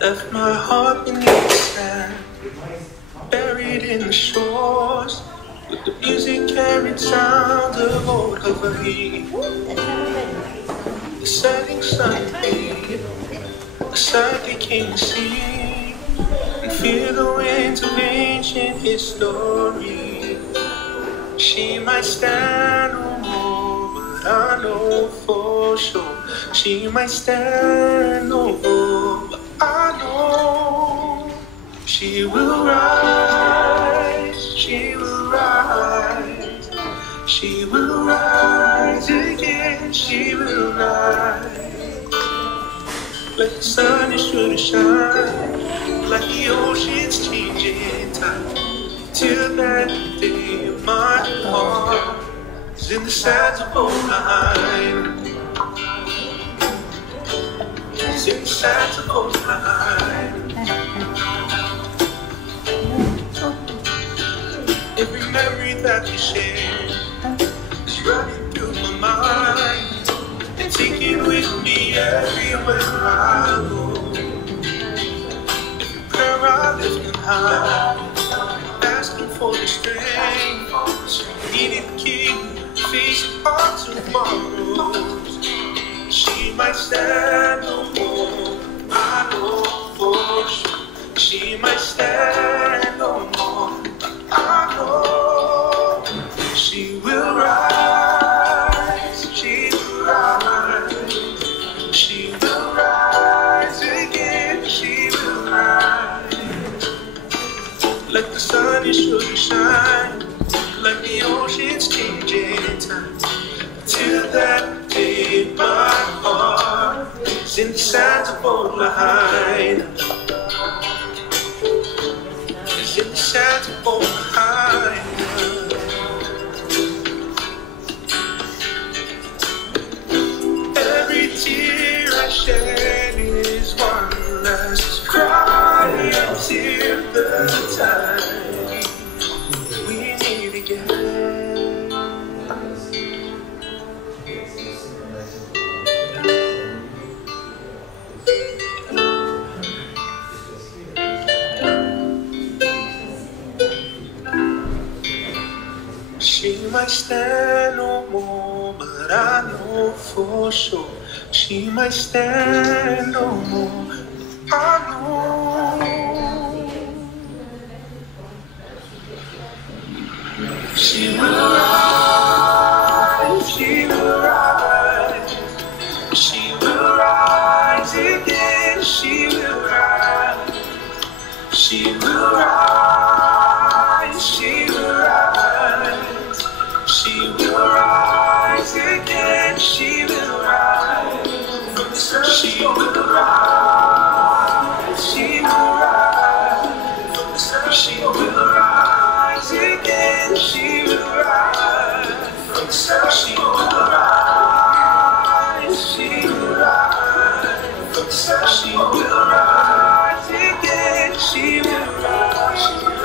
Left my heart beneath the sand, buried in the shores, with the music carried sounds of old Hawaii. The setting sun beat, a sight they came to see, and feel the winds of ancient history. She might stand no more, but I know for sure she might stand no more. I know she will rise, she will rise, she will rise again, she will rise. Like the sun is sure to shine, like the ocean's changing time, till that day my heart is in the sands of old line. In the sands of old time. Every memory that we share is running through my mind and taking with me everywhere I go. Every prayer I lift high, asking for the strength, needing the King, facing our tomorrows. She might stand no more, I know for sure. She might stand no more, I know. She will rise, she will rise, she will rise again, she will rise. Like the sun is sure to shine, like the ocean's changing time, till that day my heart is in the sands of old line. It's in the sands of old line. Every tear I shed is one last cry until the time we meet again. She might stand no more, but I know for sure she might stand no more, I know. She will rise, she will rise, she will rise again, she will rise, she will rise, she will rise, she will rise again, she will rise from the sun, she will rise, she will rise from the sun, she will rise again, she will rise from the sun, she will rise, she will rise from the sun, she will rise again, she will rise.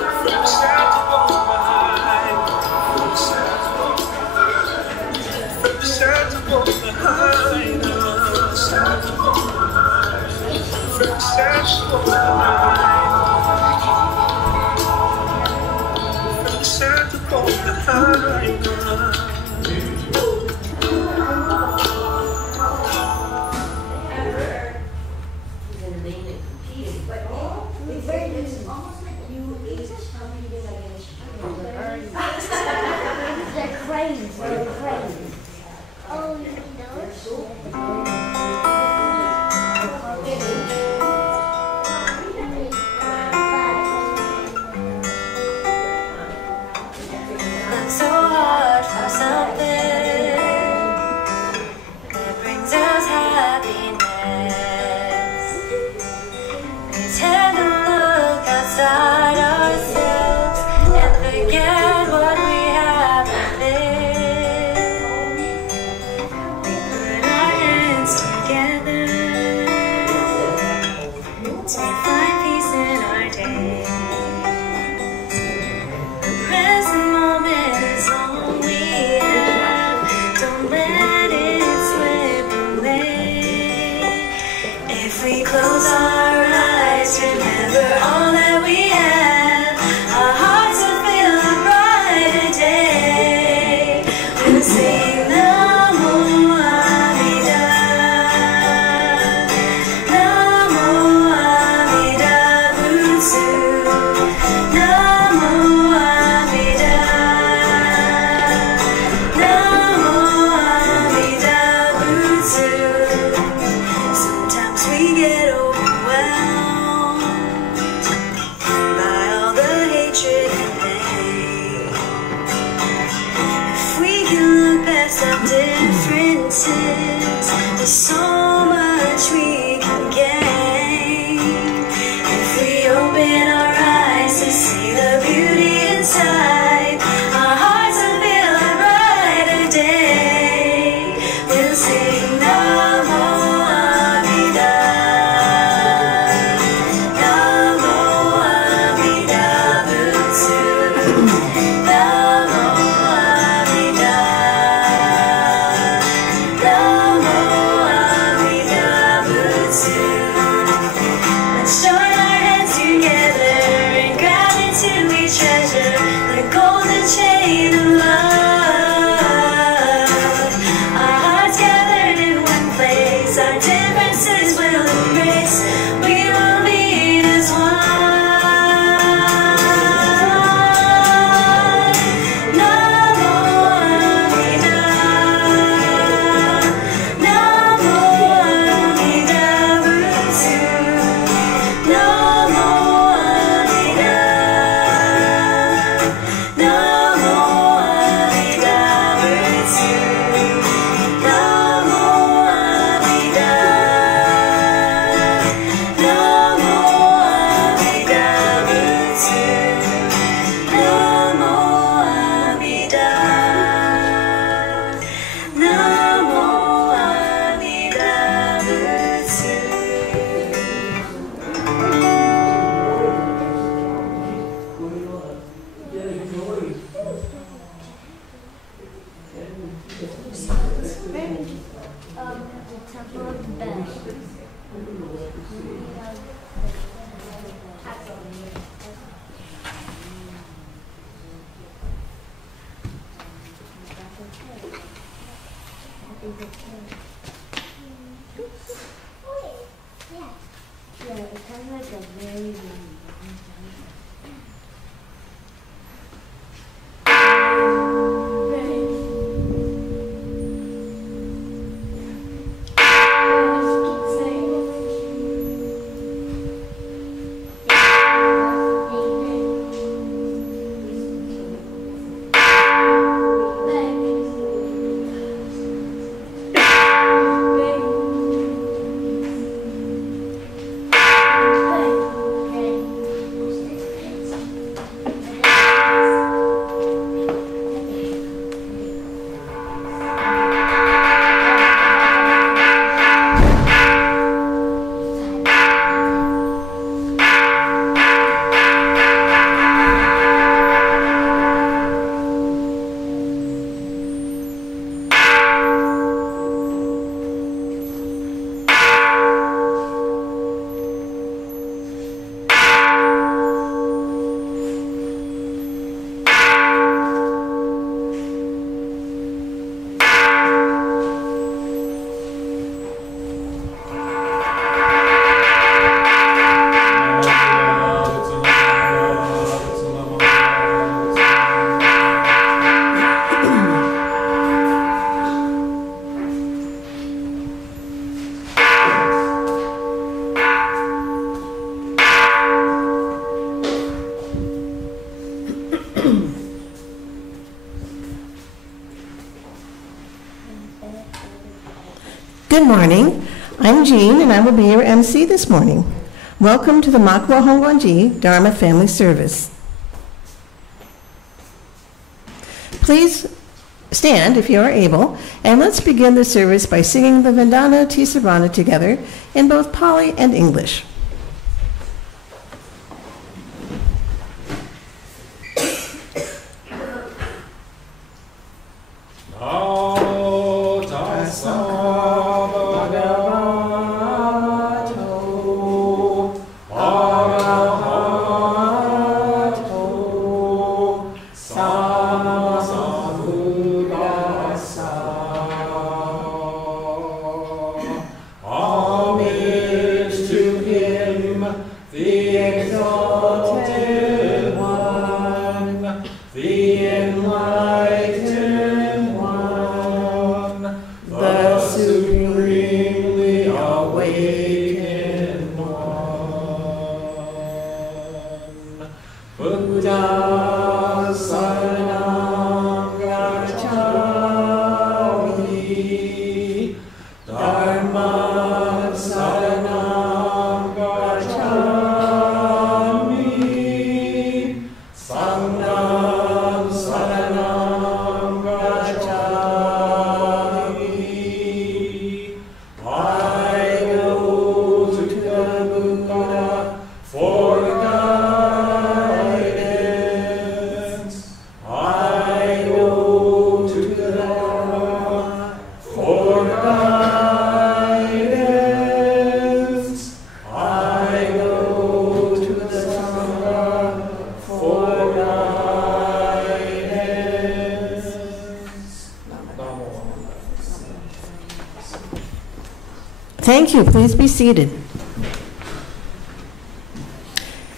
There's so much we can gain if we open our eyes to see the beauty inside. Our hearts will feel a brighter day. We'll sing Namo Amida, Namo Amida Butsu, Namo Amida, Namo Amida Butsu. Let's join our hands together in gratitude we treasure the golden chain of love. Our hearts gathered in one place, our differences will embrace. We will meet as one. Namo Amida, Namo Amida Butsu, Namo Amida, Namo Amida Butsu, Namo Amida, Namo Amida Butsu, Namo Amida, Namo Amida Butsu. The Temple of Ben. Yeah, it's kind of like a very Good morning. I'm Jean, and I will be your MC this morning. Welcome to the Makwa Hongwanji Dharma Family Service. Please stand if you are able, and let's begin the service by singing the Vandana Tisarana together in both Pali and English. Dharma Thank you. Please be seated.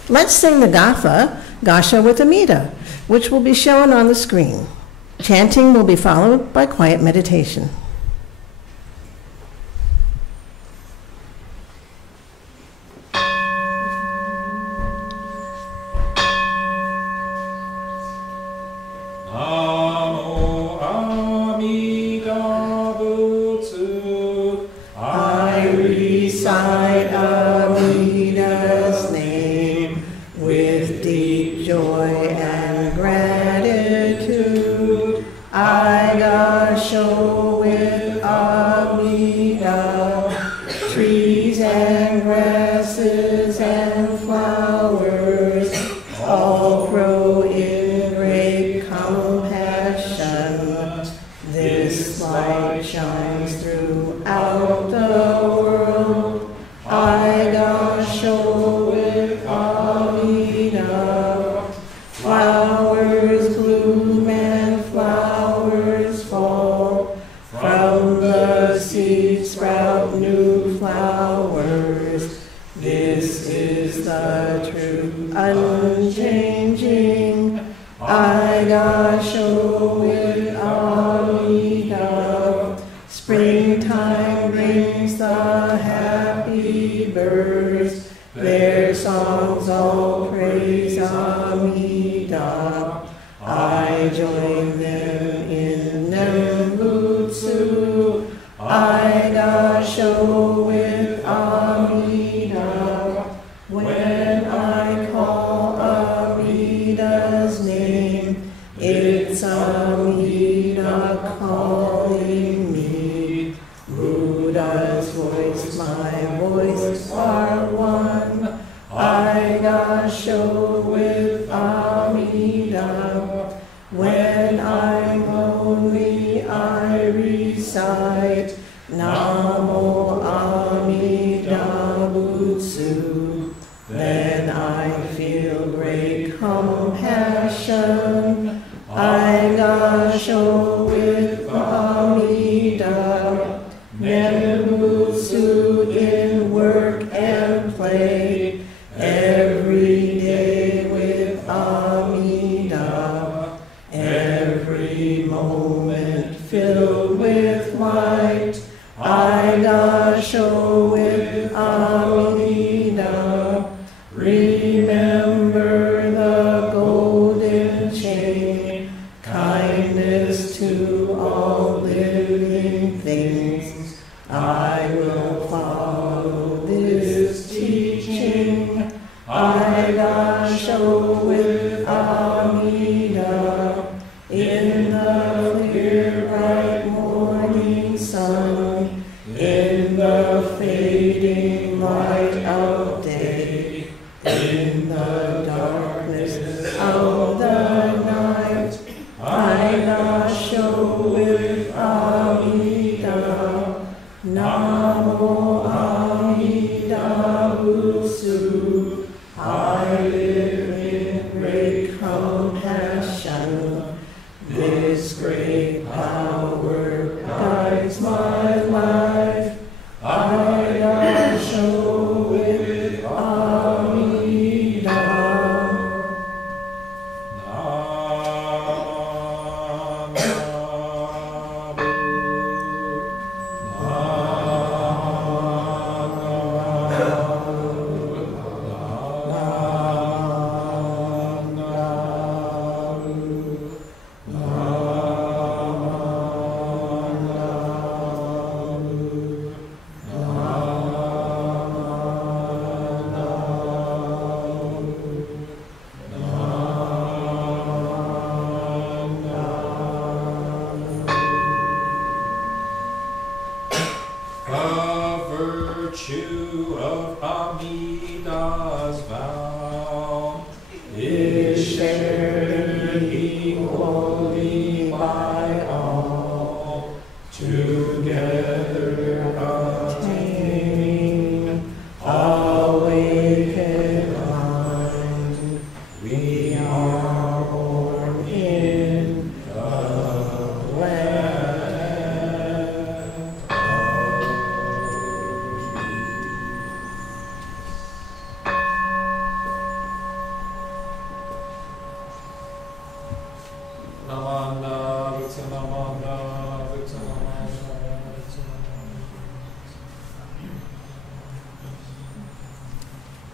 Let's sing the Gatha, Gasha with Amida, which will be shown on the screen. Chanting will be followed by quiet meditation.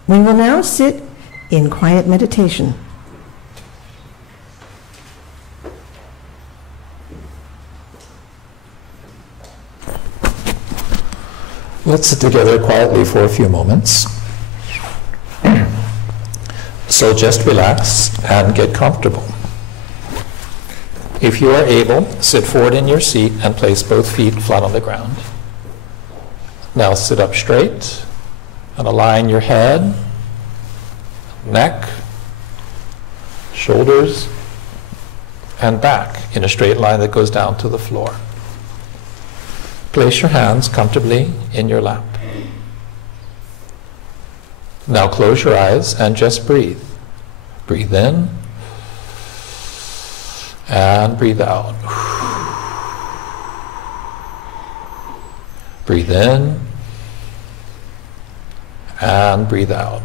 We will now sit in quiet meditation. Let's sit together quietly for a few moments. So just relax and get comfortable. If you are able, sit forward in your seat and place both feet flat on the ground. Now sit up straight and align your head, neck, shoulders, and back in a straight line that goes down to the floor. Place your hands comfortably in your lap. Now close your eyes and just breathe. Breathe in and breathe out. Breathe in and breathe out.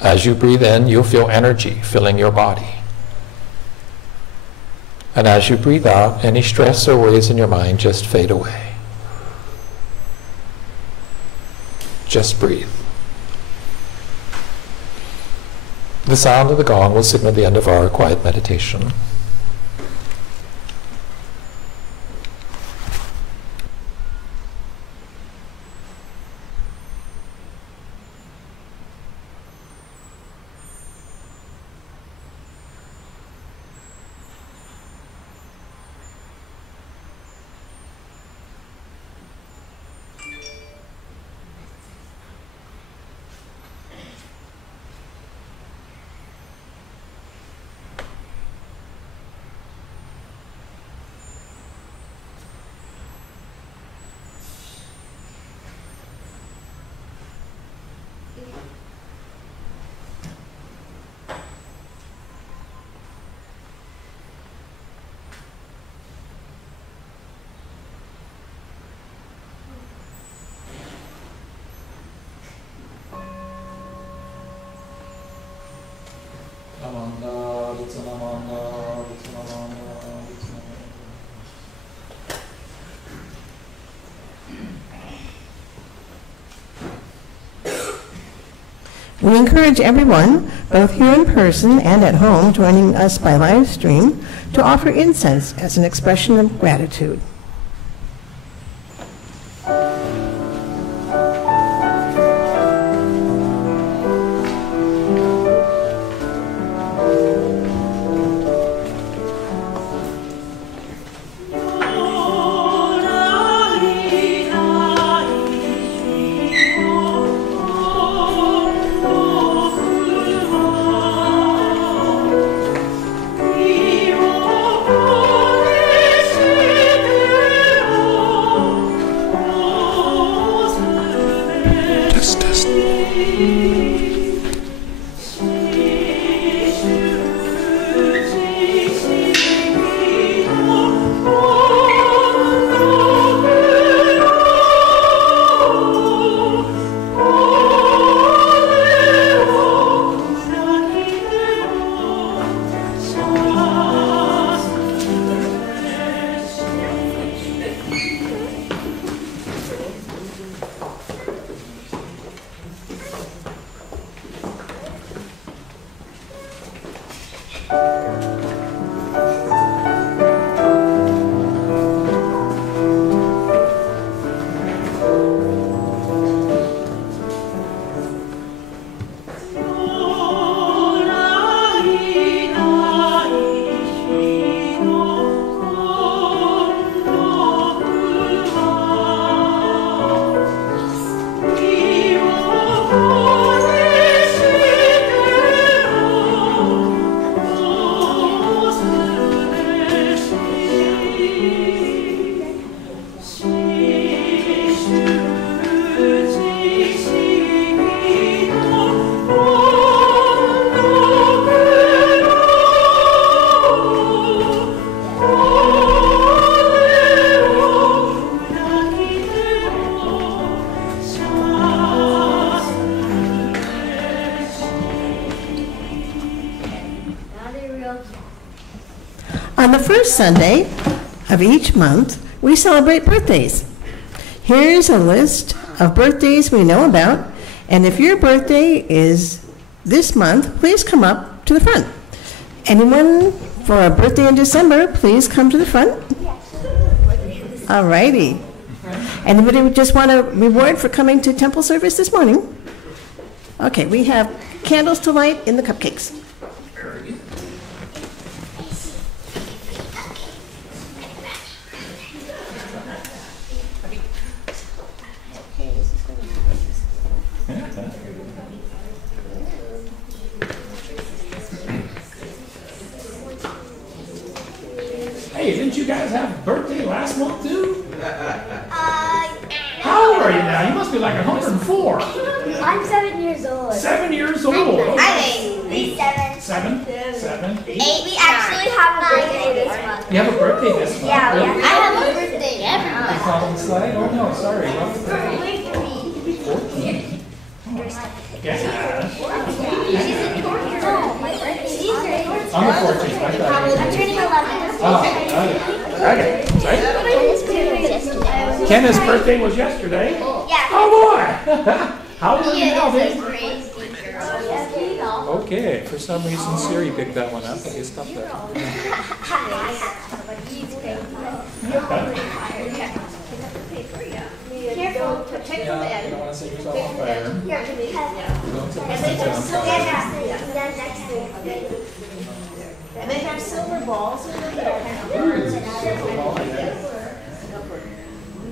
As you breathe in, you'll feel energy filling your body. And as you breathe out, any stress or worries in your mind just fade away. Just breathe. The sound of the gong will signal the end of our quiet meditation. We encourage everyone, both here in person and at home joining us by live stream, to offer incense as an expression of gratitude. On the first Sunday of each month, we celebrate birthdays. Here's a list of birthdays we know about, and if your birthday is this month, please come up to the front. Anyone for a birthday in December, please come to the front. All righty. Anybody who just want a reward for coming to temple service this morning? Okay, we have candles to light in the cupcakes. Hey, didn't you guys have a birthday last month too? How old are you now? You must be like 104. I'm 7 years old. 7 years old. Okay. I'm 8. 7. 7? 8. We actually have a birthday this month. You have a birthday this month? Yeah, Really? I have a birthday every You month. fall on the slide? Oh no, sorry. What? 14? Gosh. I'm the 14th. I thought you I'm turning 11. Oh, okay. Right? Kenna's birthday was yesterday. Yeah. Oh boy! How old are you now, He is babe? a crazy girl. Okay, for some reason Siri picked that one up. I guess stop that. Careful. Yeah, you don't want to set yourself on fire. Don't set yourself on fire. And they have silver balls in them.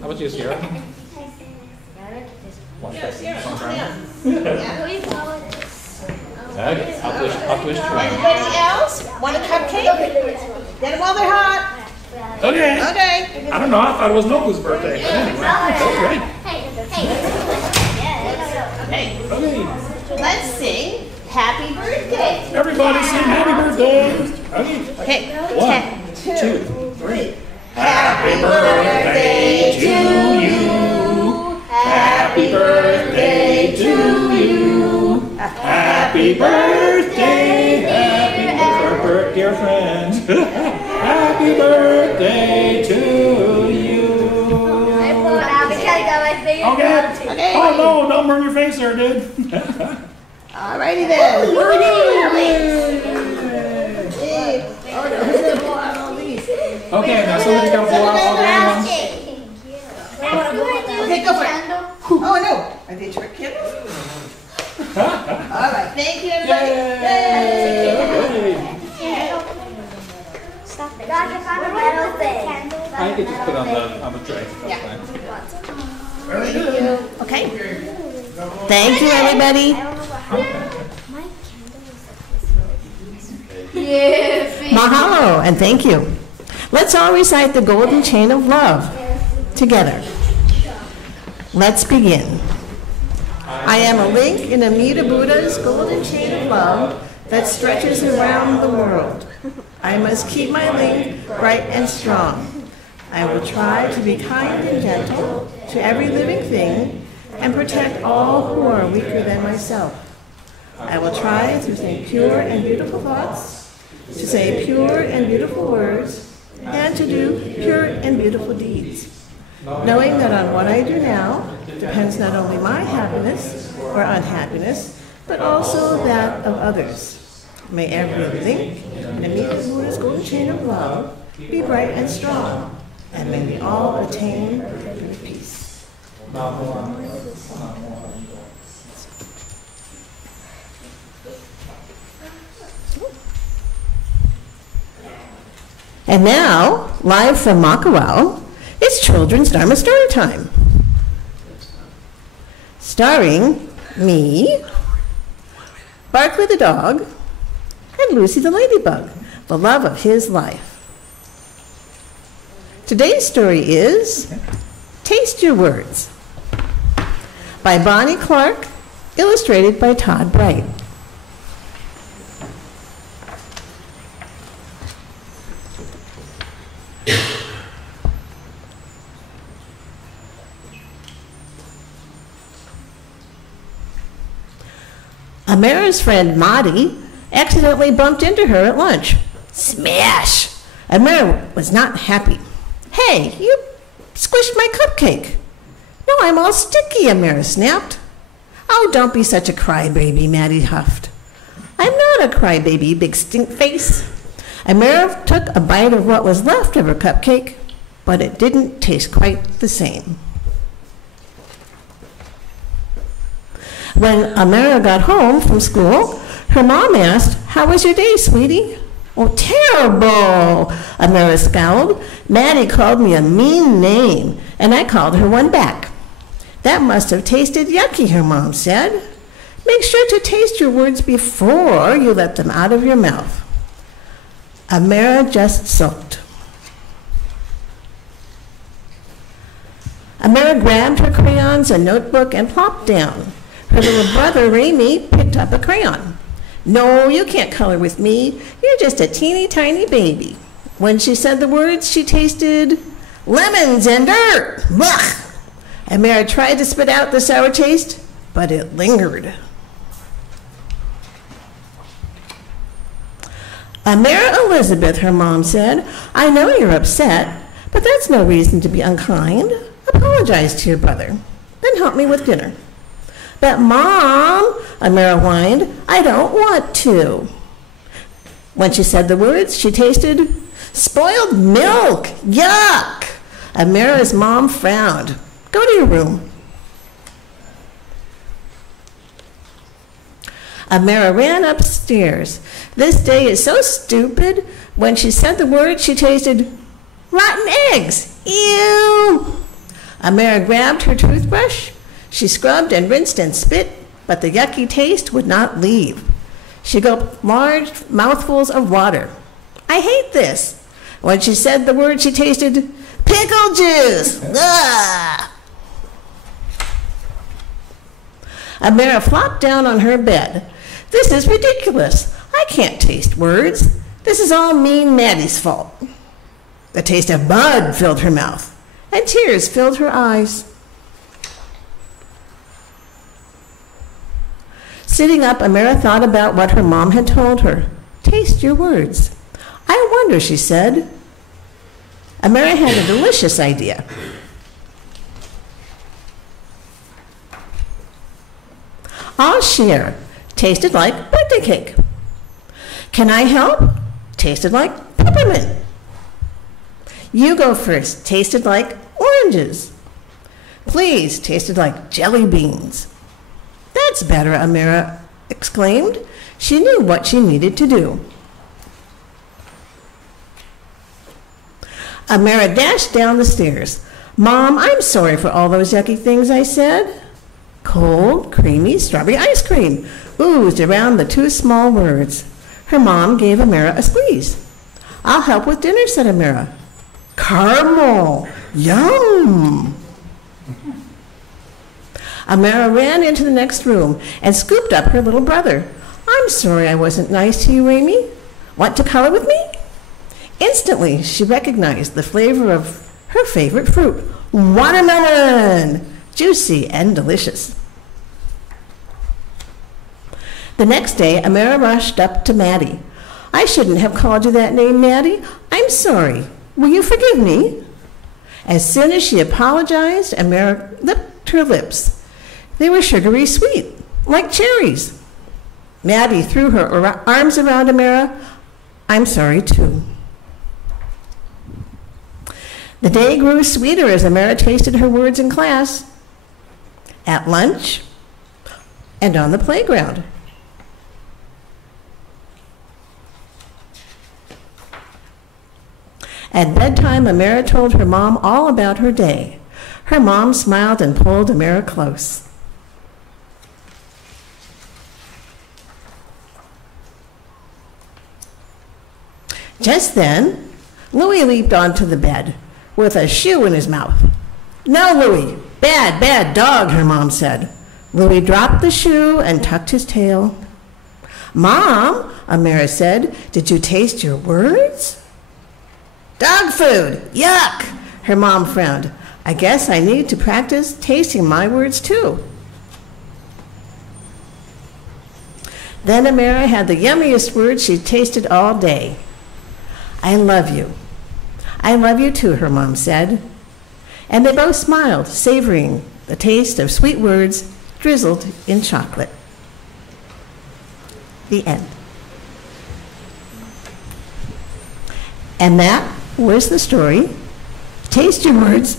How about you, Sierra? Watch that. Okay, I'll twist try. Anybody else want a cupcake? Get them while they're hot. Okay. Okay. I don't know, I thought it was Nobu's birthday. But anyway, that's great. Okay. Let's sing Happy Birthday. Everybody sing happy birthday. Okay. Okay. 1, 2, 3. Happy birthday to you. Happy birthday to you. Happy birthday, dear friends. Happy birthday to you. Okay. Oh no, don't burn your face there, dude. Alrighty then. Okay, now somebody's got to blow out all the other ones. Okay, go for it. Oh no, are they trick candles? All right, thank you everybody. Yay! Stop it. God, if I'm a metal thing. I could just put on the tray. That's fine. Very good. Okay. Thank you, everybody. Mahalo and thank you. Let's all recite the golden chain of love together. Let's begin. I am a link in Amida Buddha's golden chain of love that stretches around the world. I must keep my link bright and strong. I will try to be kind and gentle to every living thing and protect all who are weaker than myself. I will try to think pure and beautiful thoughts, to say pure and beautiful words, and to do pure and beautiful deeds, knowing that on what I do now depends not only my happiness or unhappiness, but also that of others. May every link in Amida Buddha's golden chain of love be bright and strong, and may we all attain great peace. And now, live from Makawao, it's Children's Dharma Story Time. Starring me, Barkley the dog, and Lucy the ladybug, the love of his life. Today's story is Taste Your Words by Bonnie Clark, illustrated by Todd Bright. Amara's friend Maudie accidentally bumped into her at lunch. Smash! Amira was not happy. Hey, you squished my cupcake. No, I'm all sticky, Amira snapped. Oh, don't be such a crybaby, Maddie huffed. I'm not a crybaby, big stink face. Amira took a bite of what was left of her cupcake, but it didn't taste quite the same. When Amira got home from school, her mom asked, "How was your day, sweetie?" "Oh, terrible," Amira scowled. "Maddie called me a mean name, and I called her one back." "That must have tasted yucky," her mom said. "Make sure to taste your words before you let them out of your mouth." Amira just sulked. Amira grabbed her crayons and notebook and plopped down. Her little brother, Ramy, picked up a crayon. "No, you can't color with me. You're just a teeny tiny baby." When she said the words, she tasted lemons and dirt. Blech! Amira tried to spit out the sour taste, but it lingered. "Amira Elizabeth," her mom said, "I know you're upset, but that's no reason to be unkind. Apologize to your brother, then help me with dinner." "But Mom," Amira whined, "I don't want to." When she said the words, she tasted spoiled milk. Yuck! Amira's mom frowned. "Go to your room." Amira ran upstairs. "This day is so stupid." When she said the word, she tasted rotten eggs. Ew! Amira grabbed her toothbrush. She scrubbed and rinsed and spit, but the yucky taste would not leave. She gulped large mouthfuls of water. "I hate this." When she said the word, she tasted pickle juice. Ugh! Amira flopped down on her bed. "This is ridiculous. I can't taste words. This is all mean Maddie's fault." The taste of mud filled her mouth, and tears filled her eyes. Sitting up, Amira thought about what her mom had told her. "Taste your words." "I wonder," she said. Amira had a delicious idea. "I'll share." Tasted like birthday cake. "Can I help?" Tasted like peppermint. "You go first." Tasted like oranges. "Please." Tasted like jelly beans. "That's better," Amira exclaimed. She knew what she needed to do. Amira dashed down the stairs. "Mom, I'm sorry for all those yucky things I said." Cold, creamy strawberry ice cream oozed around the two small words. Her mom gave Amira a squeeze. "I'll help with dinner," said Amira. "Caramel! Yum!" Amira ran into the next room and scooped up her little brother. "I'm sorry I wasn't nice to you, Ramy. Want to color with me?" Instantly, she recognized the flavor of her favorite fruit, watermelon, juicy and delicious. The next day, Amira rushed up to Maddie. "I shouldn't have called you that name, Maddie. I'm sorry. Will you forgive me?" As soon as she apologized, Amira licked her lips. They were sugary sweet, like cherries. Maddie threw her arms around Amira. "I'm sorry, too." The day grew sweeter as Amira tasted her words in class, at lunch, and on the playground. At bedtime, Amira told her mom all about her day. Her mom smiled and pulled Amira close. Just then, Louis leaped onto the bed with a shoe in his mouth. "No, Louis, bad, bad dog," her mom said. Louis dropped the shoe and tucked his tail. "Mom," Amira said, "did you taste your words?" "Dog food, yuck," her mom frowned. "I guess I need to practice tasting my words too." Then Amira had the yummiest words she'd tasted all day. I love you. I love you too, her mom said. And they both smiled, savoring the taste of sweet words drizzled in chocolate. The end. And that was the story. Taste Your Words,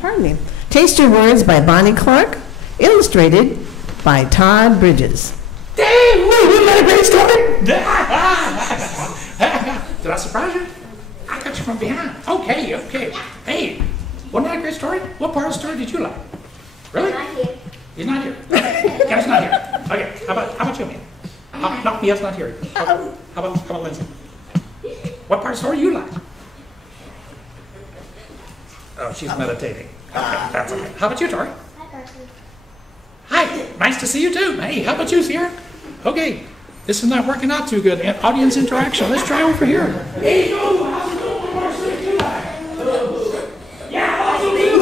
pardon me, Taste Your Words by Bonnie Clark, illustrated by Todd Bridges. Dang, you got a great story? Did I surprise you? I got you from behind. Okay. Hey, wasn't that a great story? What part of the story did you like? Really? Not here. He's not here. Gav's not here. Okay, how about you, man? No, Mia's not here. How about Lindsay? What part of the story you like? Oh, she's meditating. Okay, that's okay. How about you, Tori? Hi, nice to see you too. Hey, how about you, Sierra? Okay, this is not working out too good. Audience interaction. Let's try over here. Hey, go. How's it going? What part of the story do you like? Yeah, how's it going?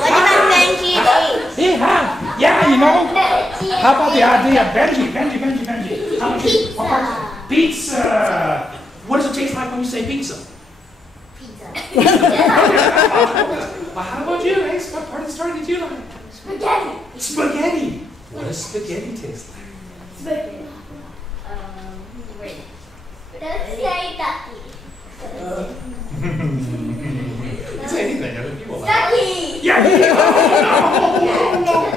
What about Benji and Ace? Yeah, you know. How about the idea of Benji? How about you? What part? Pizza. What does it taste like when you say pizza? Well, how about you, Ace? What part of the story did you like? Spaghetti. What does spaghetti taste like? Don't say ducky. Say anything, other people like. Ducky! Yeah.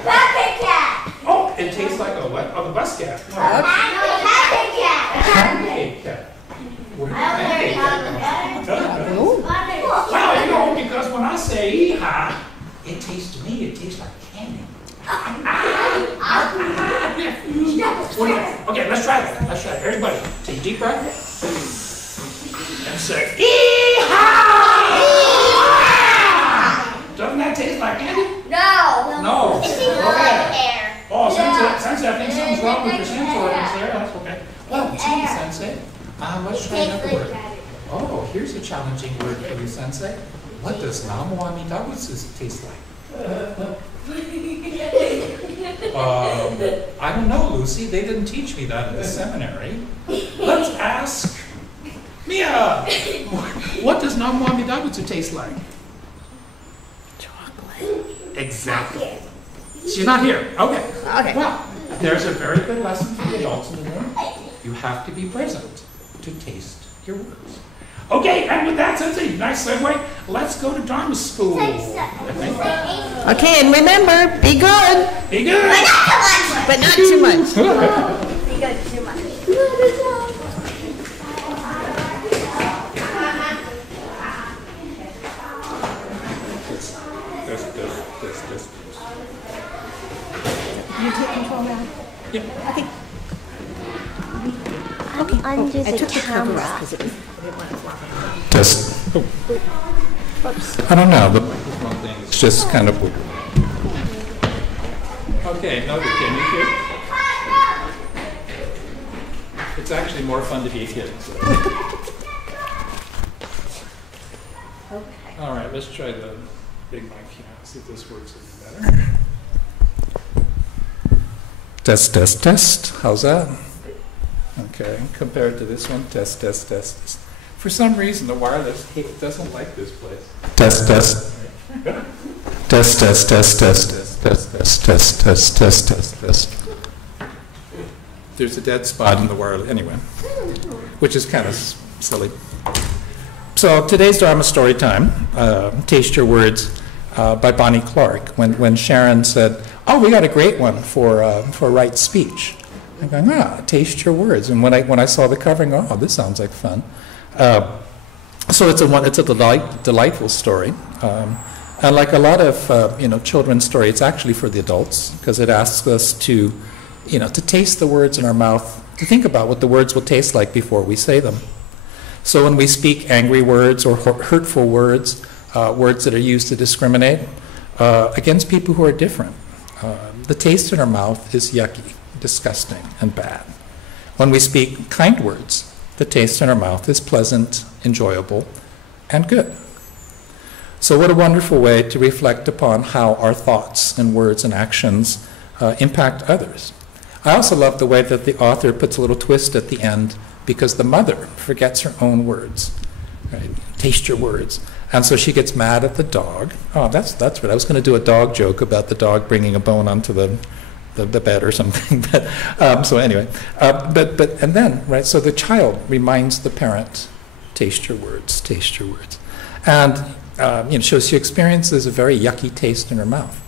Bucket cat! Oh, it tastes like a what? Oh, the bus cat. No. Bucket cat! Pancake cat. Where did pancake cat come from? Well, you know, because when I say hee-haw, it tastes to me, it tastes like candy. Okay, let's try that. Everybody, take a deep breath. And say, hee-haw! Doesn't that taste like candy? No. It tastes like air. Oh, Sensei, I think something's wrong with your sense organs there. That's okay. Well, tell me, Sensei. Let's try another word. Oh, here's a challenging word for you, Sensei. What does Namu Amidabutsu taste like? I don't know, Lucy. They didn't teach me that in the seminary. Let's ask Mia. What does Namu Amidabutsu taste like? Chocolate. Exactly. She's not here. Okay. Well, there's a very good lesson for the adults in the room. You have to be present to taste your words. Okay, and with that, Sensei, nice segue. Let's go to Dharma school. Okay, and remember, be good. Be good. But not too much. You go too much. This. You take control now. Yeah. Okay. Under I the took the cover camera. off because it didn't want to flop. Just, I don't know, the microphone thing is just kind of. Okay, no, can you hear? It's actually more fun to be hidden. So. Okay. All right, let's try the big mic here. See if this works any better. Test. How's that? Okay, compared to this one, test. For some reason, the wireless doesn't like this place. Test. There's a dead spot in the wireless, anyway, which is kind of silly. So today's Dharma story time, Taste Your Words by Bonnie Clark. When Sharon said, "Oh, we got a great one for right speech," I'm going, Taste Your Words. And when I saw the covering, oh, this sounds like fun. So it's a delightful story. And like a lot of children's story, it's actually for the adults because it asks us to taste the words in our mouth, to think about what the words will taste like before we say them. So when we speak angry words or hurtful words, words that are used to discriminate against people who are different, the taste in our mouth is yucky, disgusting, and bad. When we speak kind words, the taste in our mouth is pleasant, enjoyable, and good. So what a wonderful way to reflect upon how our thoughts and words and actions impact others. I also love the way that the author puts a little twist at the end because the mother forgets her own words. Right? Taste your words. And so she gets mad at the dog. Oh, that's right. I was going to do a dog joke about the dog bringing a bone onto the bed or something. So anyway, and then, right, so the child reminds the parent, taste your words, taste your words. And, so she experiences a very yucky taste in her mouth.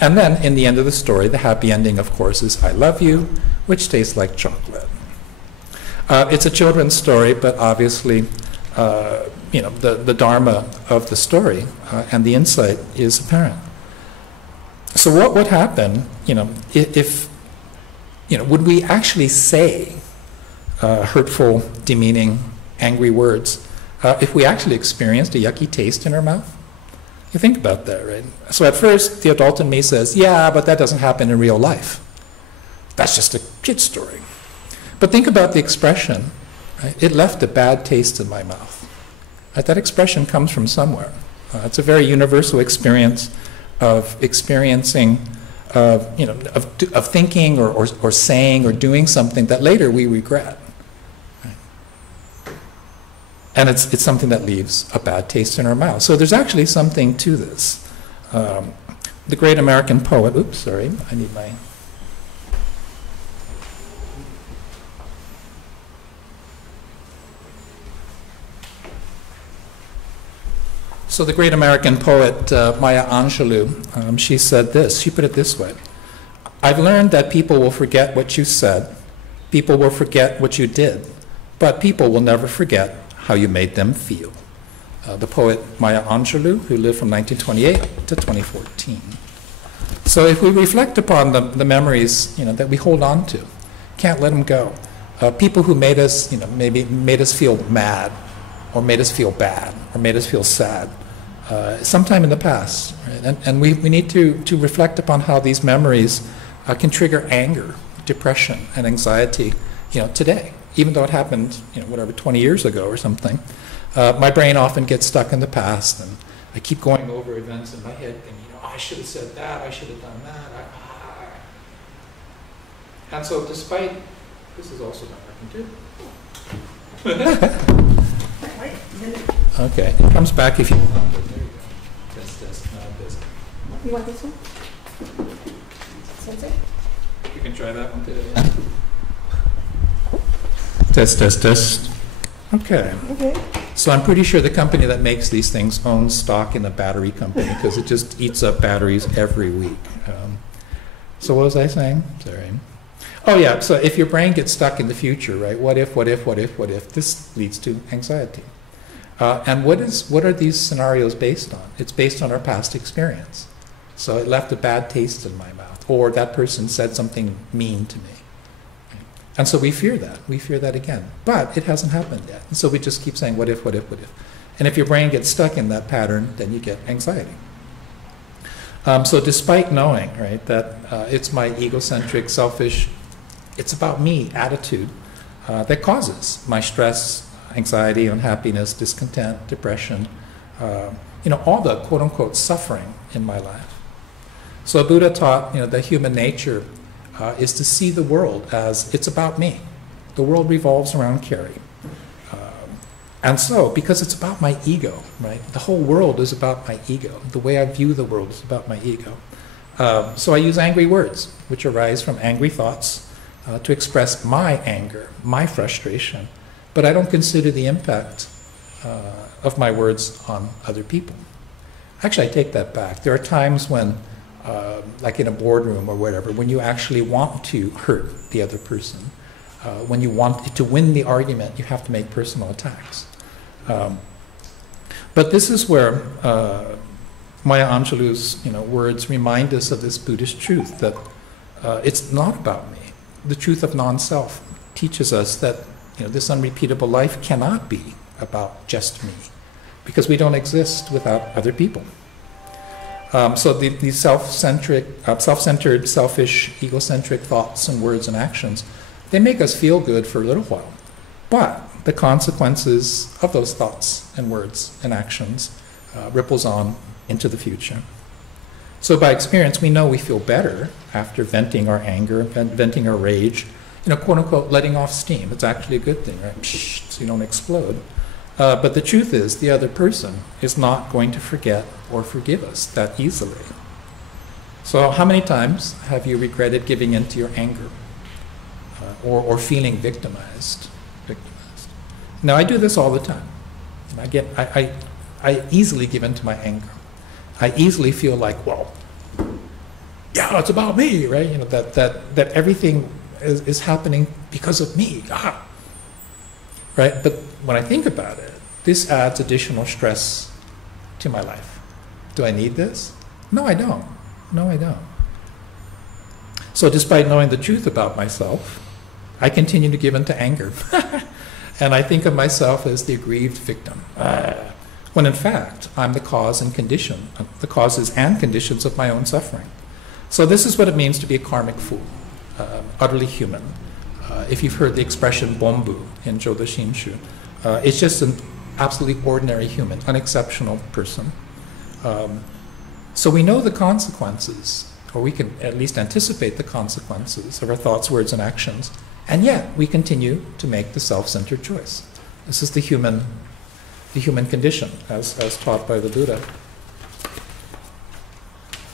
And then in the end of the story, the happy ending, of course, is I love you, which tastes like chocolate. It's a children's story, but obviously, the dharma of the story and the insight is apparent. So what would happen, if would we actually say hurtful, demeaning, angry words if we actually experienced a yucky taste in our mouth? You think about that, right? So at first, the adult in me says, yeah, but that doesn't happen in real life. That's just a kid's story. But think about the expression, right? It left a bad taste in my mouth. Right? That expression comes from somewhere. It's a very universal experience of experiencing, of thinking or saying or doing something that later we regret. Right? And it's something that leaves a bad taste in our mouth. So there's actually something to this. The great American poet, oops, sorry, I need my... So the great American poet Maya Angelou, she said this, she put it this way: I've learned that people will forget what you said, people will forget what you did, but people will never forget how you made them feel. The poet Maya Angelou, who lived from 1928 to 2014. So if we reflect upon the memories that we hold on to, can't let them go. People who made us, maybe made us feel mad, or made us feel bad, or made us feel sad, sometime in the past. Right? And we need to reflect upon how these memories can trigger anger, depression, and anxiety today. Even though it happened 20 years ago or something, my brain often gets stuck in the past, and I keep going over events in my head, thinking, I should have said that, I should have done that. And so despite, this is also not working too. Okay, it comes back if you want. There you go. Test, this. You want this one? Sensor? You can try that one too. Yeah. Test. Okay. So I'm pretty sure the company that makes these things owns stock in the battery company, because it just eats up batteries every week. So what was I saying? Sorry. Oh yeah, so if your brain gets stuck in the future, right? What if? This leads to anxiety. And what are these scenarios based on? It's based on our past experience. So it left a bad taste in my mouth, or that person said something mean to me. And so we fear that. We fear that again. But it hasn't happened yet. And so we just keep saying, what if? And if your brain gets stuck in that pattern, then you get anxiety. So despite knowing, right, that it's my egocentric, selfish, it's about me attitude that causes my stress, anxiety, unhappiness, discontent, depression, all the quote-unquote suffering in my life. So Buddha taught, that human nature is to see the world as it's about me. The world revolves around Carrie. And so, because it's about my ego, right? The whole world is about my ego. The way I view the world is about my ego. So I use angry words, which arise from angry thoughts, to express my anger, my frustration. But I don't consider the impact of my words on other people. Actually, I take that back. There are times when, like in a boardroom or whatever, when you actually want to hurt the other person, when you want to win the argument, you have to make personal attacks. But this is where Maya Angelou's words remind us of this Buddhist truth, that it's not about me. The truth of non-self teaches us that this unrepeatable life cannot be about just me, because we don't exist without other people. So these self-centered, selfish, egocentric thoughts and words and actions, they make us feel good for a little while. But the consequences of those thoughts and words and actions ripples on into the future. So by experience, we know we feel better after venting our anger, venting our rage, quote unquote, letting off steam. It's actually a good thing, right? Psh, so you don't explode. But the truth is, the other person is not going to forget or forgive us that easily. So how many times have you regretted giving in to your anger or feeling victimized? Now, I do this all the time. I easily give in to my anger. I easily feel like, well, yeah, it's about me, right? That everything is happening because of me. Right? But when I think about it, this adds additional stress to my life. Do I need this? No, I don't. No, I don't. So despite knowing the truth about myself, I continue to give in to anger. And I think of myself as the aggrieved victim. When in fact, I'm the causes and conditions of my own suffering. So this is what it means to be a karmic fool, utterly human. If you've heard the expression bombu in Jodo Shinshu, it's just an absolutely ordinary human, unexceptional person. So we know the consequences, or we can at least anticipate the consequences of our thoughts, words, and actions, and yet we continue to make the self-centered choice. This is the human condition, as taught by the Buddha.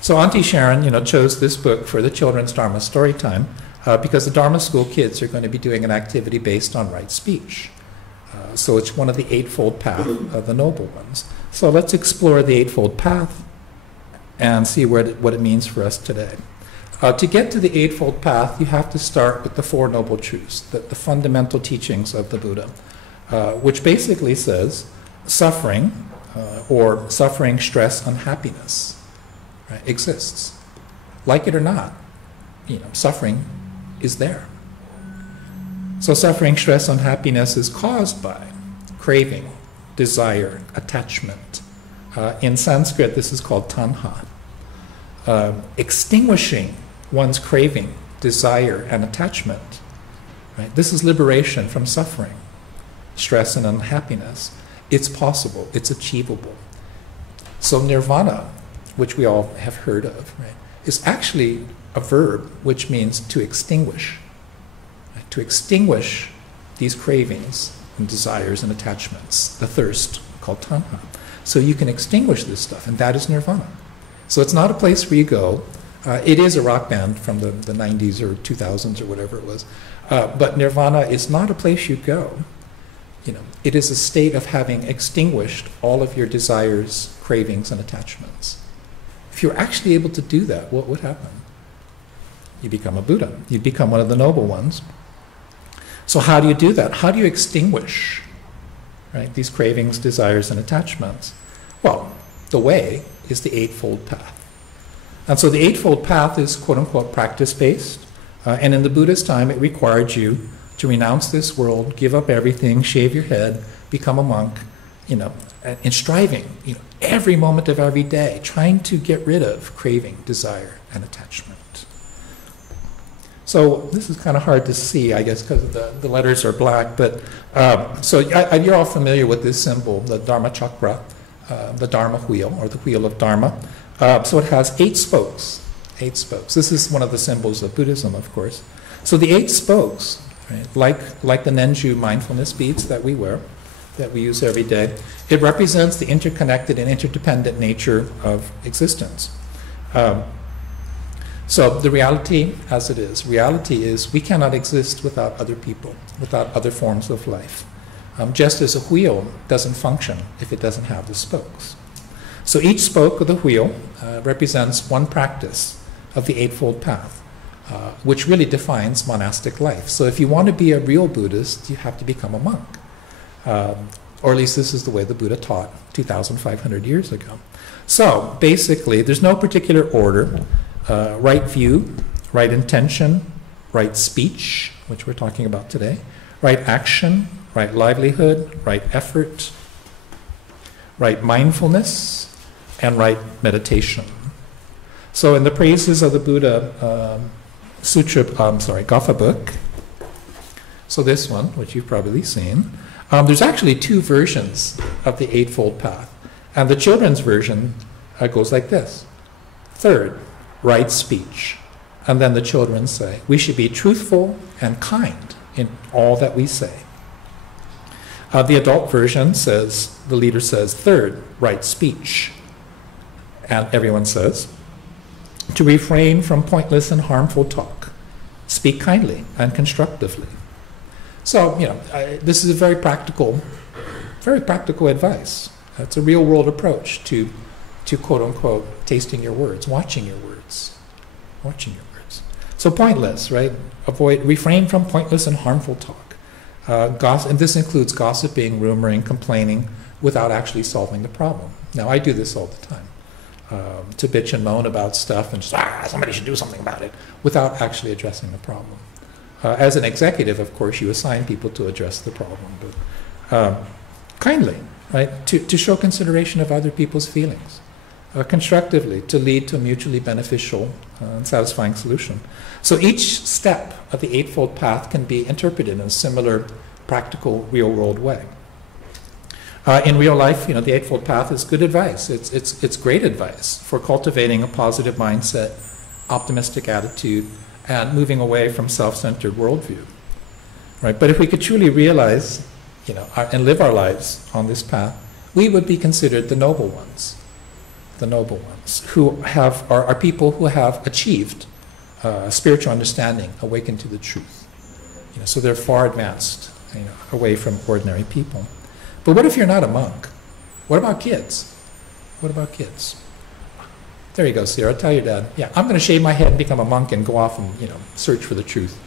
So Auntie Sharon, chose this book for the children's Dharma story time because the Dharma school kids are going to be doing an activity based on right speech. So it's one of the Eightfold Path of the Noble Ones. So let's explore the Eightfold Path and see what it means for us today. To get to the Eightfold Path, you have to start with the Four Noble Truths, the fundamental teachings of the Buddha, which basically says suffering, or suffering, stress, unhappiness, right, exists. Like it or not, suffering is there. So suffering, stress, unhappiness is caused by craving, desire, attachment. In Sanskrit, this is called tanha. Extinguishing one's craving, desire, and attachment, right? This is liberation from suffering, stress, and unhappiness. It's possible. It's achievable. So nirvana, which we all have heard of, right, is actually a verb which means to extinguish. Right? To extinguish these cravings and desires and attachments, the thirst called tanha. So you can extinguish this stuff, and that is nirvana. So it's not a place where you go. It is a rock band from the 90s or 2000s or whatever it was. But nirvana is not a place you go. It is a state of having extinguished all of your desires, cravings, and attachments. If you're actually able to do that, what would happen? You become a Buddha. You become one of the noble ones. So how do you do that? How do you extinguish, right, these cravings, desires, and attachments? Well, the way is the Eightfold Path. And so the Eightfold Path is quote-unquote practice-based. And in the Buddha's time, it required you to renounce this world, give up everything, shave your head, become a monk, in striving, every moment of every day, trying to get rid of craving, desire, and attachment. So this is kind of hard to see, I guess, because the letters are black. But so you're all familiar with this symbol, the Dharma Chakra, the Dharma wheel, or the wheel of Dharma. So it has 8 spokes. 8 spokes. This is one of the symbols of Buddhism, of course. So the 8 spokes, right, like the Nenju mindfulness beads that we wear, that we use every day, it represents the interconnected and interdependent nature of existence. So the reality as it is, reality is we cannot exist without other people, without other forms of life. Just as a wheel doesn't function if it doesn't have the spokes. So each spoke of the wheel represents one practice of the Eightfold Path, which really defines monastic life. So if you want to be a real Buddhist, you have to become a monk. Or at least this is the way the Buddha taught 2,500 years ago. So basically, there's no particular order. Right view, right intention, right speech, which we're talking about today, right action, right livelihood, right effort, right mindfulness, and right meditation. So in the Praises of the Buddha Gotha book, so this one, which you've probably seen, there's actually 2 versions of the Eightfold Path. And the children's version goes like this. Third, right speech. And then the children say, we should be truthful and kind in all that we say. The adult version says, the leader says, third, right speech. And everyone says, to refrain from pointless and harmful talk. Speak kindly and constructively. So, this is a very practical advice. It's a real world approach to quote unquote tasting your words, watching your words. So pointless, right? Refrain from pointless and harmful talk. And this includes gossiping, rumoring, complaining, without actually solving the problem. Now, I do this all the time. To bitch and moan about stuff and just, somebody should do something about it, without actually addressing the problem. As an executive, of course, you assign people to address the problem, but kindly, right? To show consideration of other people's feelings. Constructively, to lead to a mutually beneficial and satisfying solution. So each step of the Eightfold Path can be interpreted in a similar, practical, real-world way. In real life, the Eightfold Path is good advice. It's great advice for cultivating a positive mindset, optimistic attitude, and moving away from self-centered worldview. Right? But if we could truly realize, and live our lives on this path, we would be considered the noble ones. The noble ones, who are people who have achieved spiritual understanding, awakened to the truth. So they're far advanced, away from ordinary people. But what if you're not a monk? What about kids? What about kids? There you go, Sierra. Tell your dad, yeah, I'm going to shave my head and become a monk and go off and search for the truth.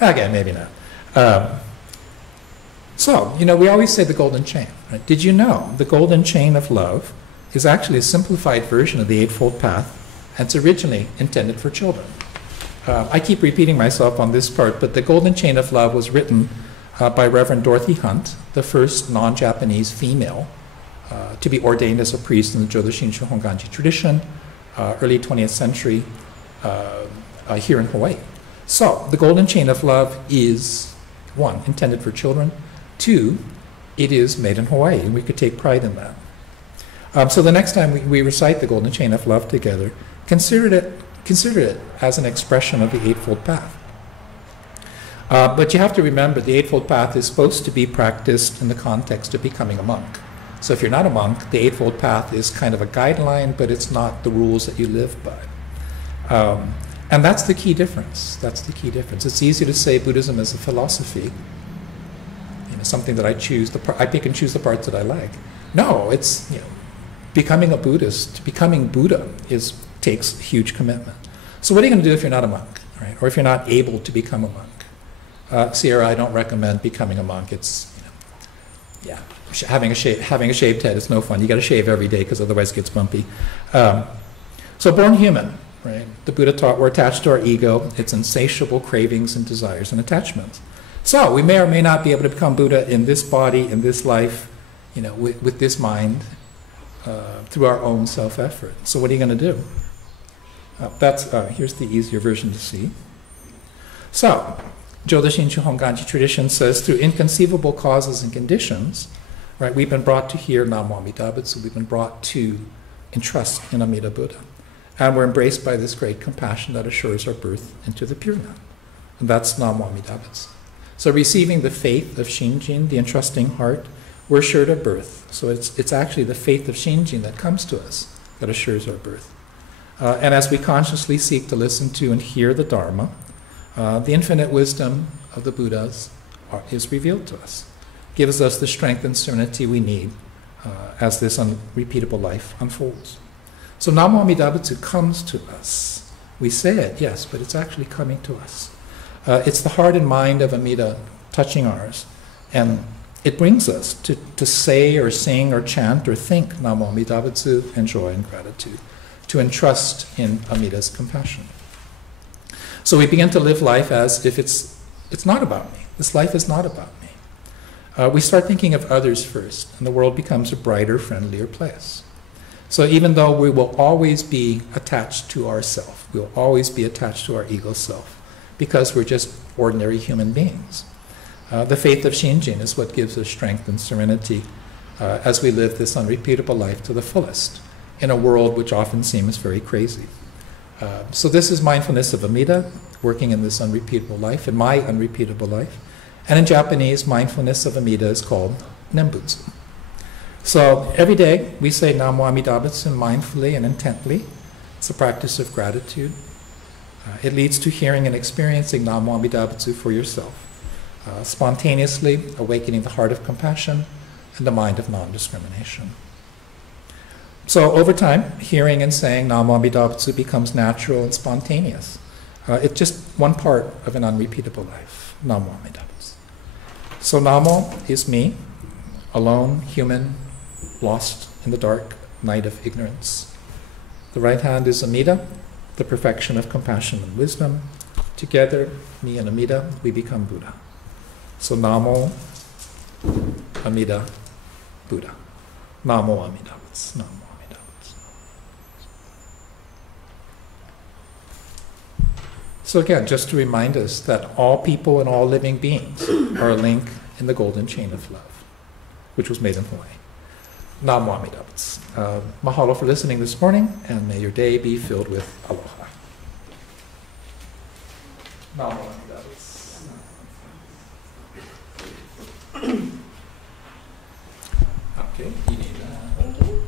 Okay, maybe not. So we always say the golden chain. Right? Did you know the golden chain of love is actually a simplified version of the Eightfold Path, and it's originally intended for children. I keep repeating myself on this part, but the Golden Chain of Love was written by Reverend Dorothy Hunt, the first non-Japanese female to be ordained as a priest in the Jodo Shinshu Honganji tradition, early 20th century, here in Hawaii. So the Golden Chain of Love is, 1, intended for children, 2, it is made in Hawaii, and we could take pride in that. So the next time we recite the Golden Chain of Love together, consider it as an expression of the Eightfold Path. But you have to remember the Eightfold Path is supposed to be practiced in the context of becoming a monk. So if you're not a monk, the Eightfold Path is kind of a guideline, but it's not the rules that you live by. And that's the key difference. That's the key difference. It's easy to say Buddhism is a philosophy, something that I choose. I pick and choose the parts that I like. No, it's becoming a Buddhist, becoming Buddha takes huge commitment. So what are you going to do if you're not a monk, right? Or if you're not able to become a monk? Sierra, I don't recommend becoming a monk. It's, having a shaved head is no fun. You got to shave every day because otherwise it gets bumpy. So born human, right? The Buddha taught we're attached to our ego, its insatiable cravings and desires and attachments. So we may or may not be able to become Buddha in this body, in this life, with this mind, through our own self-effort. So what are you going to do? Here's the easier version to see. So, Jodo Shinshu Honganji tradition says through inconceivable causes and conditions, right, we've been brought to hear Namo Amida Butsu, we've been brought to entrust in Amida Buddha. And we're embraced by this great compassion that assures our birth into the Pure Land. And that's Namo Amida Butsu. So receiving the faith of Shinjin, the entrusting heart, we're assured of birth. So it's actually the faith of Shinjin that comes to us that assures our birth. And as we consciously seek to listen to and hear the Dharma, the infinite wisdom of the Buddhas is revealed to us, gives us the strength and serenity we need as this unrepeatable life unfolds. So Namo Amida Butsu comes to us. We say it, yes, but it's actually coming to us. It's the heart and mind of Amida touching ours, and it brings us to say or sing or chant or think Namo Amida Butsu in joy and gratitude, to entrust in Amida's compassion. So we begin to live life as if it's not about me. This life is not about me. We start thinking of others first, and the world becomes a brighter, friendlier place. So even though we will always be attached to ourself, we will always be attached to our ego self, because we're just ordinary human beings. The faith of Shinjin is what gives us strength and serenity as we live this unrepeatable life to the fullest in a world which often seems very crazy. So this is mindfulness of Amida, working in this unrepeatable life, in my unrepeatable life. And in Japanese, mindfulness of Amida is called Nembutsu. So every day we say Namo Amida Butsu mindfully and intently. It's a practice of gratitude. It leads to hearing and experiencing Namo Amida Butsu for yourself, spontaneously awakening the heart of compassion and the mind of non-discrimination. So over time, hearing and saying Namo Amida Butsu becomes natural and spontaneous. It's just one part of an unrepeatable life, Namo Amida Butsu. So Namo is me, alone, human, lost in the dark night of ignorance. The right hand is Amida, the perfection of compassion and wisdom. Together, me and Amida, we become Buddha. So Namo Amida Buddha. Namo Amida Butsu. Namo Amida Butsu. So again, just to remind us that all people and all living beings are a link in the golden chain of love, which was made in Hawaii. Namo Amida Butsu. Mahalo for listening this morning, and may your day be filled with aloha. Namo Amida Butsu. Okay, you need that. Thank you.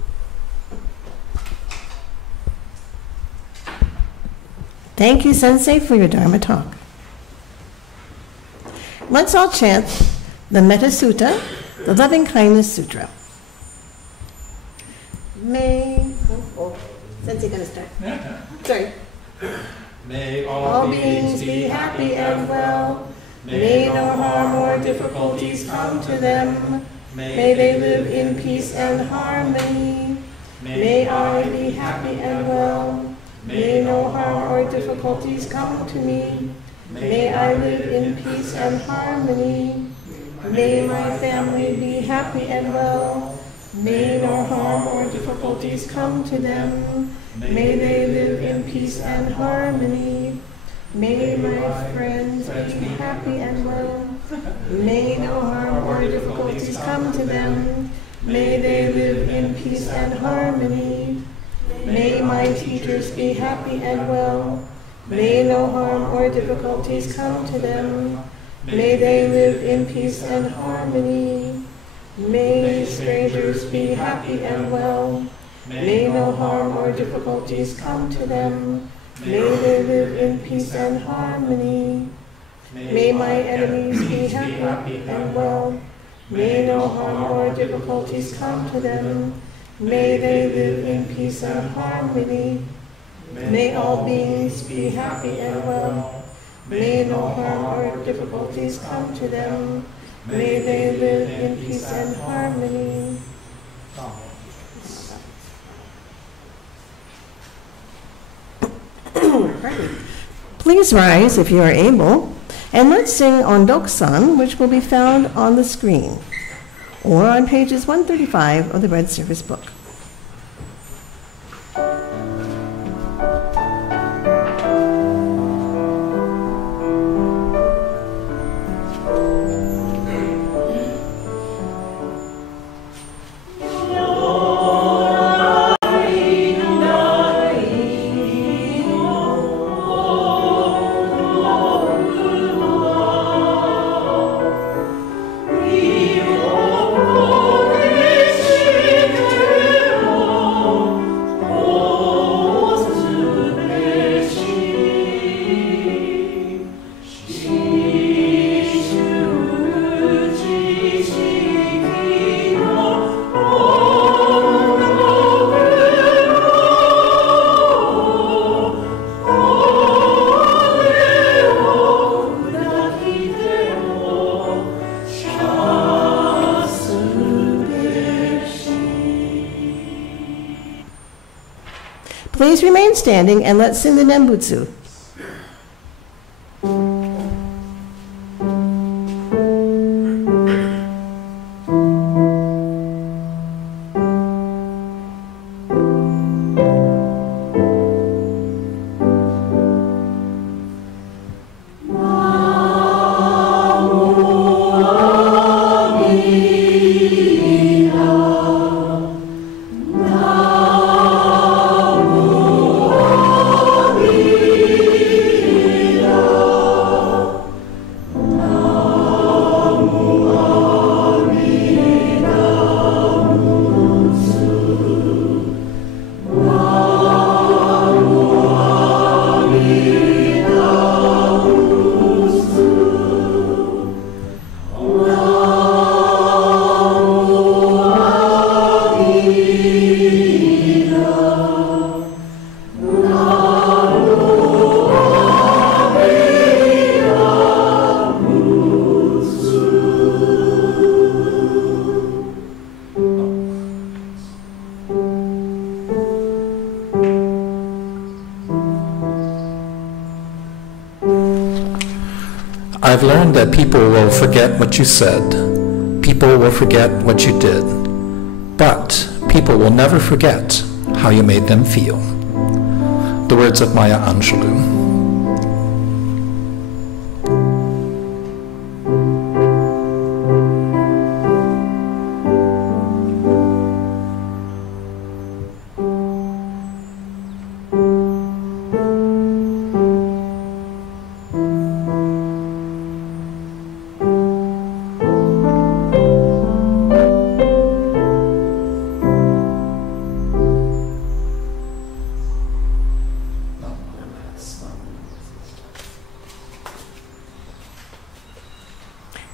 Thank you, Sensei, for your Dharma talk. Let's all chant the Metta Sutta, the Loving Kindness Sutra. May, Sensei gonna start. Sorry. May All beings be happy and well. May no harm or difficulties come to them. May they live in peace and harmony. May I be happy and well. May no harm or difficulties come to me. May I live in peace and harmony. May my family be happy and well. May no harm or difficulties come to them. May they live in peace and harmony. May my friends be happy and well. May no harm or difficulties come to them. May they live in peace and harmony. May my teachers be happy and well. May no harm or difficulties come to them. May they live in peace and harmony. May strangers be happy and well. May no harm or difficulties come to them. May they live in peace and harmony. May my enemies be happy and well. May no harm or difficulties come to them. May they live in peace and harmony. May all beings be happy and well. May no harm or difficulties come to them. May they live in peace and harmony. Please rise if you are able, and let's sing Ondok-san, which will be found on the screen or on pages 135 of the Red Service Book. Please remain standing and let's sing the Nembutsu. Namo I've learned that people will forget what you said. People will forget what you did. But people will never forget how you made them feel. The words of Maya Angelou.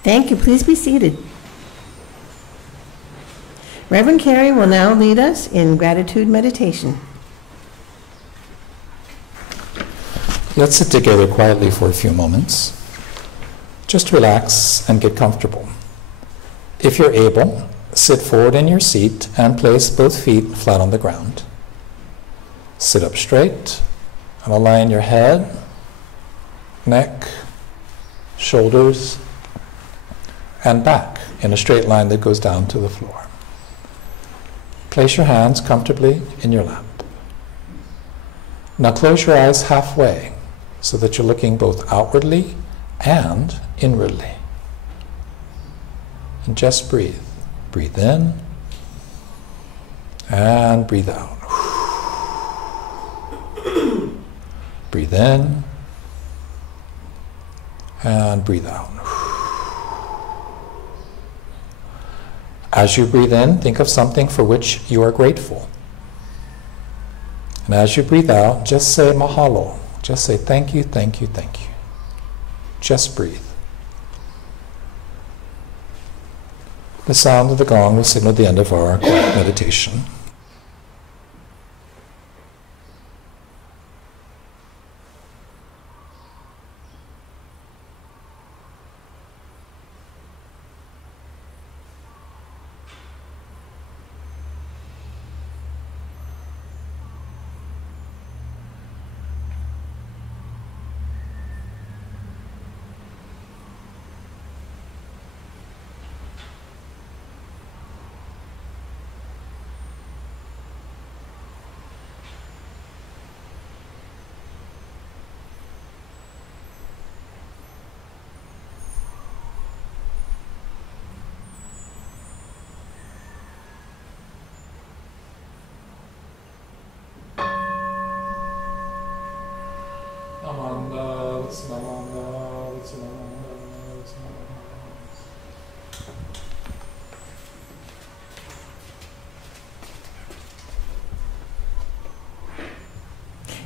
Thank you. Please be seated. Reverend Carey will now lead us in gratitude meditation. Let's sit together quietly for a few moments. Just relax and get comfortable. If you're able, sit forward in your seat and place both feet flat on the ground. Sit up straight and align your head, neck, shoulders, and back in a straight line that goes down to the floor. Place your hands comfortably in your lap. Now close your eyes halfway so that you're looking both outwardly and inwardly. And just breathe. Breathe in and breathe out. Breathe in and breathe out. As you breathe in, think of something for which you are grateful. And as you breathe out, just say mahalo. Just say thank you, thank you, thank you. Just breathe. The sound of the gong will signal the end of our meditation.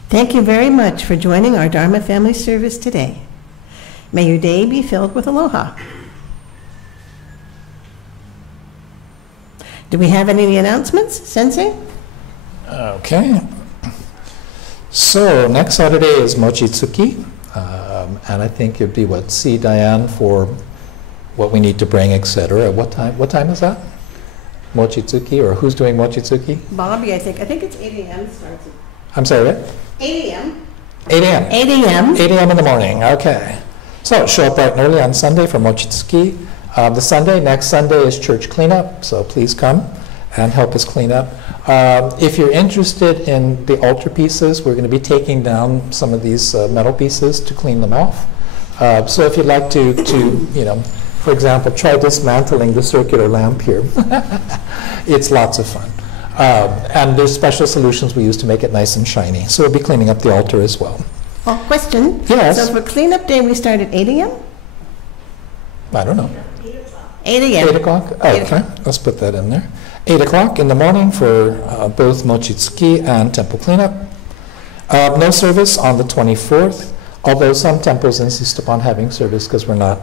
Thank you very much for joining our Dharma Family Service today. May your day be filled with aloha. Do we have any announcements, Sensei? Okay. So next Saturday is Mochitsuki, and I think it'd be see Diane for what we need to bring, etc. What time is that? Mochitsuki, or who's doing Mochitsuki? Bobby, I think it's 8 a.m. starts. I'm sorry, what? 8 a.m. 8 a.m. 8 a.m. 8 a.m. in the morning, okay. So show up bright and early on Sunday for Mochitsuki. Next Sunday is church cleanup, so please come and help us clean up. If you're interested in the altar pieces, we're going to be taking down some of these metal pieces to clean them off. So if you'd like to for example, try dismantling the circular lamp here. It's lots of fun. And there's special solutions we use to make it nice and shiny. So we'll be cleaning up the altar as well. Oh, question? Yes. So for cleanup day, we start at 8 a.m.? I don't know. 8 a.m. 8 o'clock? Oh, okay, let's put that in there. 8 o'clock in the morning for both Mochitsuki and temple cleanup. No service on the 24th, although some temples insist upon having service because we're not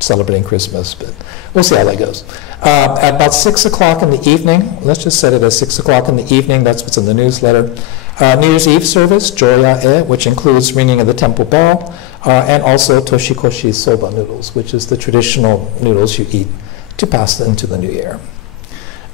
celebrating Christmas, but we'll see how that goes. At about 6 o'clock in the evening, let's just set it as 6 o'clock in the evening, that's what's in the newsletter. New Year's Eve service, Joya-e, which includes ringing of the temple bell, and also toshikoshi soba noodles, which is the traditional noodles you eat to pass into the new year.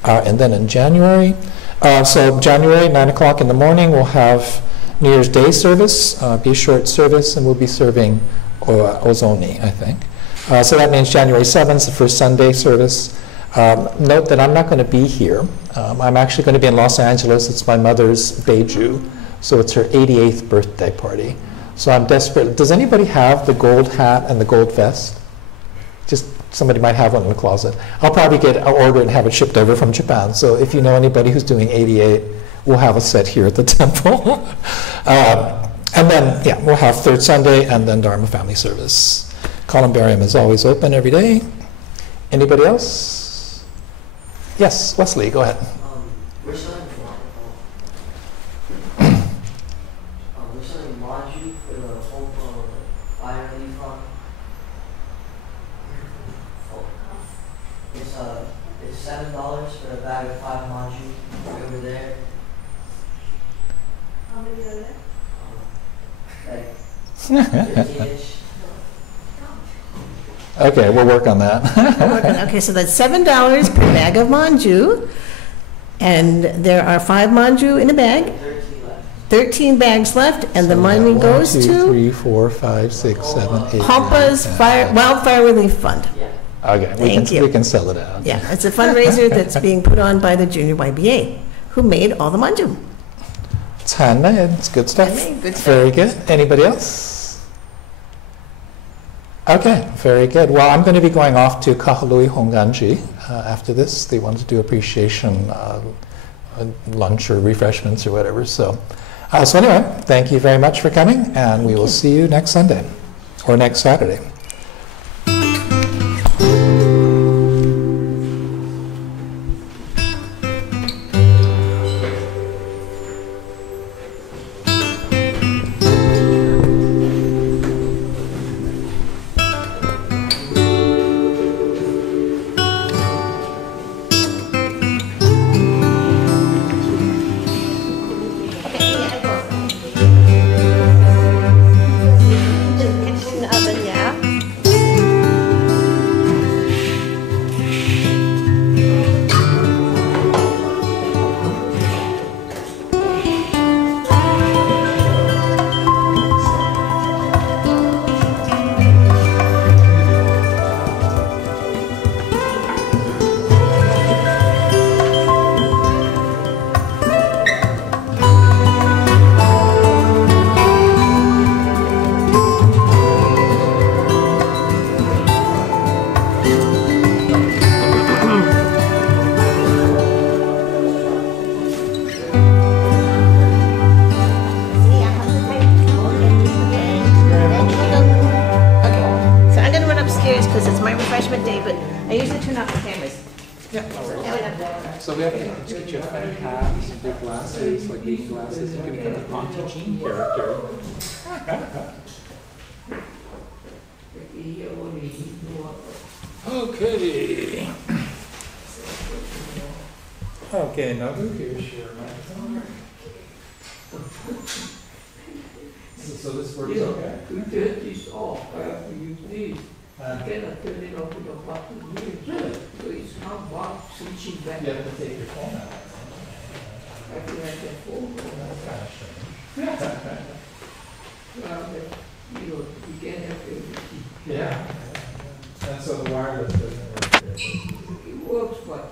And then in January, January, 9 o'clock in the morning, we'll have New Year's Day service, be a short service, and we'll be serving ozoni, I think. So that means January 7th is the first Sunday service. Note that I'm not going to be here. I'm actually going to be in Los Angeles. It's my mother's Beiju, so it's her 88th birthday party. So I'm desperate. Does anybody have the gold hat and the gold vest? Just somebody might have one in the closet. I'll probably order it and have it shipped over from Japan. So if you know anybody who's doing 88, we'll have a set here at the temple. And then, yeah, we'll have third Sunday and then Dharma family service. Columbarium is always open every day. Anybody else? Yes, Wesley, go ahead. We're selling manju for the whole fire relief fund. It's $7 for a bag of 5 manju over there. How many are there? Like 15-ish. Okay, we'll work on that. Okay, so that's $7 per bag of manju, and there are 5 manju in a bag, 13 left. 13 bags left, and the money goes 1, 2, to 3, 4, 5, 6, 7, 8. Hampa's 9, 10. Wildfire Relief Fund. Yeah. Okay, Thank you. we can sell it out. Yeah, it's a fundraiser that's being put on by the Junior YBA, who made all the manju. It's handmade. It's good stuff. Handmade, good stuff. Very good. Anybody else? Okay, very good. Well, I'm going to be going off to Kahului Honganji after this. They want to do appreciation lunch or refreshments or whatever. So anyway, thank you very much for coming, and we will see you next Sunday or next Saturday. In the oven, yeah. Okay, so I'm gonna run upstairs because it's my refreshment day, but I usually turn off the cameras. So we have to get your funny hats, big glasses, like big glasses. You can become an Auntie Jean character. Okay. Okay, now who here share my So this works okay? We turn this off, I have to use these. I cannot turn it off with a button here. So it's not about switching back. You have to take your phone out. I can have that phone. Well, you know, you can't have everything. Yeah. And so the wireless doesn't work. It works, but